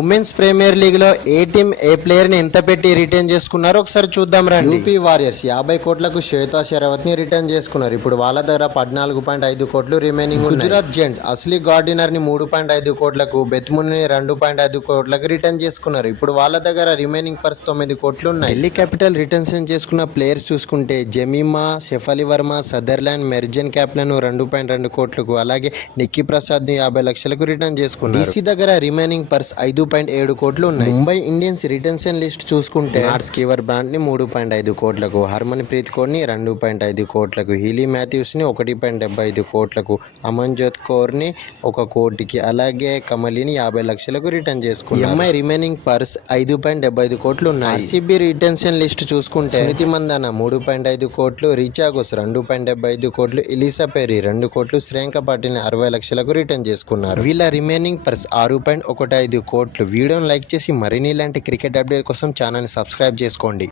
Women's premier league లో ఏ team ఏ player ని ఎంత పెట్టి రిటైన్ చేసుకున్నారో ఒకసారి చూద్దాం రండి. యూపీ వారియర్స్ 50 కోట్లకు శ్వేతా షెరావత్ ని రిటైన్ చేసుకున్నారు. ఇప్పుడు వాళ్ళ దగ్గర 14.5 కోట్లు రిమైనింగ్ ఉన్నాయి. గుజరాత్ జెంట్ అస్లీ గార్డినర్ ని 3.5 కోట్లకు, బెత్ముని 2.5 కోట్లకు రిటైన్ చేసుకున్నారు. ఇప్పుడు వాళ్ళ దగ్గర రిమైనింగ్ పర్స్ 9 కోట్లు ఉన్నాయి. ఢిల్లీ క్యాపిటల్ రిటర్న్ చేసుకున్న ప్లేయర్స్ చూసుకుంటే జమీమా, షెఫాలి వర్మ, సదర్లాండ్, మెర్జన్ క్యాప్లను 2.2 కోట్లకు, అలాగే నిక్కీ ప్రసాద్ ని 50 లక్షలకు రిటర్న్ చేసుకున్నారు. డీసీ దగ్గర రిమైనింగ్ పర్స్ 5.7 కోట్లు ఉన్నాయి. ముంబై ఇండియన్స్ రిటెన్షన్ లిస్ట్ చూసుకుంటే స్కీవర్ బ్రాండ్ ని 3.5 కోట్లకు, హర్మన్ ప్రీత్ కౌర్ ని 2.5 కోట్లకు, హీలీ మాథ్యూస్ ని 1.75 కోట్లకు, అమన్జోత్ కౌర్ ని 1 కోటికి, అలాగే కమలిని 50 లక్షలకు రిటర్న్ చేసుకున్నారు. ఎంఐ రిమైనింగ్ పర్స్ 5.75 కోట్లు ఉన్నాయి. ఆర్సీబీ రిటెన్షన్ లిస్ట్ చూసుకుంటే స్మృతి మందాన 3.5 కోట్లు, రిచాగోస్ 2.75 కోట్లు, ఇలిసా పెరీ 2 కోట్లు, శ్రేయాంక పాటిల్ 60 లక్షలకు రిటర్న్ చేసుకున్నారు. వీళ్ళ రిమైనింగ్ పర్స్ 6.15 కోట్లు. వీడియోని లైక్ చేసి మరిన్ని ఇలాంటి క్రికెట్ అప్డేట్ కోసం ఛానల్ని సబ్స్క్రైబ్ చేసుకోండి.